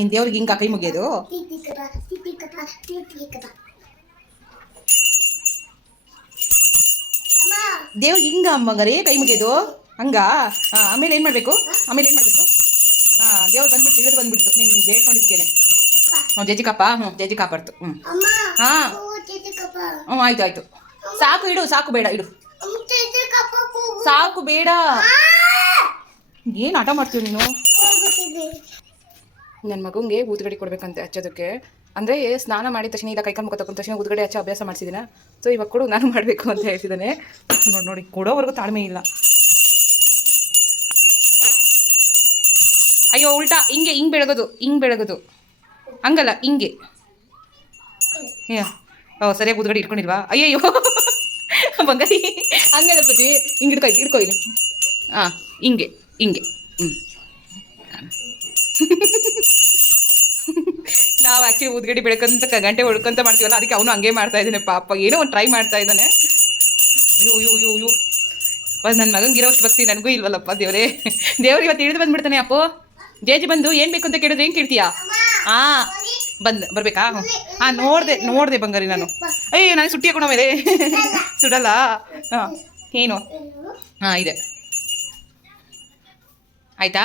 ಇನ್ ದೇವ್ರಿಗೆ ಹಿಂಗ ಕೈ ಮುಗಿಯೋದು? ದೇವ್ರಿಗೆ ಹಿಂಗ ಮಗರೇ ಕೈ ಮುಗಿಯೋದು? ಹಂಗ? ಆಮೇಲೆ ಏನ್ ಮಾಡ್ಬೇಕು? ಆಮೇಲೆ ಏನ್ ಮಾಡ್ಬೇಕು? ಹಾ ದೇವ್ರು ಬಂದ್ಬಿಟ್ಟು ಇಳಿದು ಬಂದ್ಬಿಡ್ತು. ನೀನ್ ಬೇಡ್ಕೊಂಡಿದ್ಕೇನೆ. ಹ್ಞೂ ಜಜ್ಜಿ ಕಪ್ಪ ಹ್ಞೂ ಜಜ್ಜಿ ಕಾಪಾಡ್ತು ಹ್ಞೂ ಹಾ. ಹ್ಞೂ ಆಯ್ತು ಆಯ್ತು. ಸಾಕು ಇಡು ಸಾಕು ಬೇಡ ಇಡು. ಸಾಕು ಬೇಡ. ಏನು ಆಟ ಮಾಡ್ತೀವಿ ನೀನು? ನನ್ನ ಮಗುಂಗೆ ಊದ್ಗಡಿ ಕೊಡ್ಬೇಕಂತೆ ಹಚ್ಚೋದಕ್ಕೆ. ಅಂದರೆ ಸ್ನಾನ ಮಾಡಿದ ತಕ್ಷಣ ಇಲ್ಲ ಕೈಕಾಲು ಮುಖ ತಗೊಂಡ ತಕ್ಷಣ ಉದ್ಗಡೆ ಹಚ್ಚ ಅಭ್ಯಾಸ ಮಾಡಿಸಿದ್ದೀನ ಸೊ ಇವಾಗ ಕೊಡು ನಾನು ಮಾಡಬೇಕು ಅಂತ ಹೇಳ್ತಿದ್ದಾನೆ. ನೋಡಿ ನೋಡಿ ಕೊಡೋವರೆಗೂ ತಾಳ್ಮೆ ಇಲ್ಲ. ಅಯ್ಯೋ ಉಲ್ಟಾ ಹಿಂಗೆ ಹಿಂಗೆ ಬೆಳಗೋದು ಹಿಂಗೆ ಬೆಳಗೋದು. ಹಂಗಲ್ಲ ಹಿಂಗೆ. ಓ ಸರಿಯಾಗಿ ಊದ್ಗಡೆ ಇಟ್ಕೊಂಡಿಲ್ವಾ? ಅಯ್ಯಯ್ಯೋ ಬಂಗಾರಿ. ಹಂಗಲ್ಲ ಬದಿ ಹಿಂಗೆ ಹಿಡ್ಕೊ ಇಲ್ಲಿ. ಹಾಂ ಹಿಂಗೆ. ಹಿಂಗೆ. ಹ್ಞೂ ನಾವು ಆ್ಯಕ್ಚುಲಿ ಉದ್ಗಡಿ ಬೆಳಕಂತ ಗಂಟೆ ಹೊಡ್ಕೊಂತ ಮಾಡ್ತೀವಲ್ಲ, ಅದಕ್ಕೆ ಅವನು ಹಂಗೆ ಮಾಡ್ತಾ ಇದ್ದಾನೆ ಪಾಪ. ಏನೋ ಒಂದು ಟ್ರೈ ಮಾಡ್ತಾ ಇದ್ದಾನೆ. ಅಯ್ಯೋ ಅಯ್ಯೋ ಅಯ್ಯೋ ಅಯ್ಯೋ. ನನ್ನ ಮಗಂಗಿರೋಷ್ಟು ಭಕ್ತಿ ನನಗೂ ಇಲ್ವಲ್ಲಪ್ಪ ದೇವರೇ. ದೇವ್ರು ಇವತ್ತು ಇಳಿದು ಬಂದ್ಬಿಡ್ತಾನೆ ಅಪ್ಪು. ಜೇಜಿ ಬಂದು, ಏನು ಬೇಕು ಅಂತ ಕೇಳಿದ್ರೆ ಏನು ಕೇಳ್ತೀಯಾ? ಹಾಂ ಬಂದು, ಬರಬೇಕಾ? ಹಾಂ ನೋಡಿದೆ ನೋಡಿದೆ ಬಂಗಾರಿ ನಾನು. ಅಯ್ಯೋ ನಾನು ಸುಟ್ಟಿ ಹಾಕೋಣ ಮೇಲೆ ಸುಡಲ್ಲ. ಹಾಂ, ಏನು? ಹಾಂ, ಇದೆ. ಆಯ್ತಾ?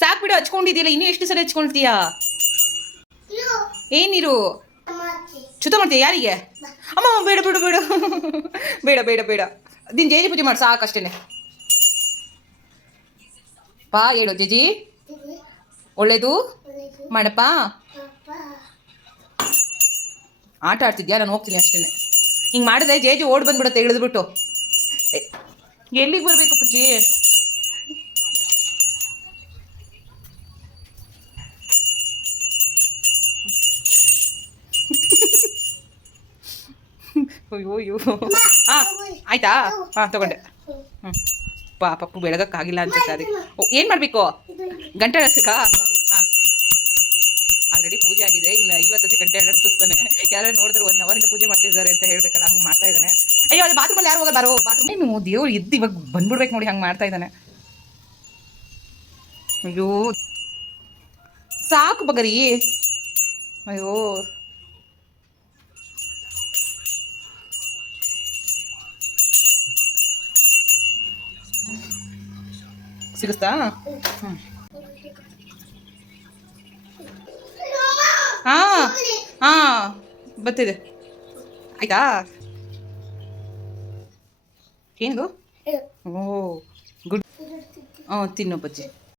ಸಾಕು ಬಿಡು ಹಚ್ಕೊಂಡಿದ್ಯಲ್ಲ ಇನ್ನೂ ಎಷ್ಟು ಸಲ ಹಚ್ಕೊಳ್ತೀಯಾ? ಏನಿರು? ಶುದ್ಧ ಮಾಡ್ತೀಯ ಯಾರಿಗೆ? ಅಮ್ಮ ಬೇಡ ಬೇಡ ಬೇಡ. ಬೇಡ ಬೇಡ ಬೇಡ. ದಿನ ಜೇಜಿ ಪೂಜೆ ಮಾಡಿ ಸಾಕಷ್ಟೇನೆ ಪಾ ಹೇಳು ಜೇಜಿ. ಒಳ್ಳೇದು? ಮಾಡಪ್ಪ? ಆಟ ಆಡ್ತಿದ್ಯಾ? ನಾನು ಹೋಗ್ತೀನಿ ಅಷ್ಟೇನೆ. ಹಿಂಗೆ ಮಾಡಿದ್ರೆ ಜೇಜಿ ಓಡ್ ಬಂದ್ಬಿಡತ್ತೆ ಇಳಿದ್ಬಿಟ್ಟು. ಎಲ್ಲಿಗೆ ಬರಬೇಕು ಪುಚ್ಚಿ ಅಯ್ಯೋ ಅಯ್ಯೋ. ಹಾಂ ಆಯ್ತಾ? ಹಾಂ ತಗೊಂಡೆ. ಹ್ಞೂ ಪಾ ಪಪ್ಪು ಬೆಳಗಕ್ಕಾಗಿಲ್ಲ ಅನ್ಸುತ್ತೆ ಅದಕ್ಕೆ ಓ ಏನು ಮಾಡಬೇಕು? ಗಂಟೆ ಹಚ್ಚಬೇಕಾ ಹಾಂ. ಆಲ್ರೆಡಿ ಪೂಜೆ ಆಗಿದೆ. ಇನ್ನು ಐವತ್ತತ್ತು ಗಂಟೆ ಅಲರ್ಸಿಸ್ತಾನೆ ಯಾರು ನೋಡಿದ್ರೆ ಒಂದು ಅವರಿಂದ ಪೂಜೆ ಮಾಡ್ತಿದ್ದಾರೆ ಅಂತ ಹೇಳ್ಬೇಕಲ್ಲ ಹಂಗೆ ಮಾಡ್ತಾ ಇದ್ದಾನೆ. ಅಯ್ಯೋ ಅದು ಬಾತ್ರೂಮಲ್ಲಿ ಯಾರು ಹೋಗೋದು? ಬಾರೋ ಬಾತ್ರೂಮ್ ಏನು ದೇವ್ರು ಎದ್ದು ಇವಾಗ ಬಂದ್ಬಿಡ್ಬೇಕು ನೋಡಿ ಹಂಗೆ ಮಾಡ್ತಾ ಇದ್ದಾನೆ. ಅಯ್ಯೋ. ಸಾಕು ಬಗರಿ ಅಯ್ಯೋ. ಸಿಗುತ್ತಾ? ಹ್ಞೂ ಹಾಂ ಹಾಂ ಬರ್ತಿದೆ. ಆಯ್ತಾ? ಏನು ಓ ಗುಡ್. ಹ್ಞೂ ತಿನ್ನು ಬಜ್ಜಿ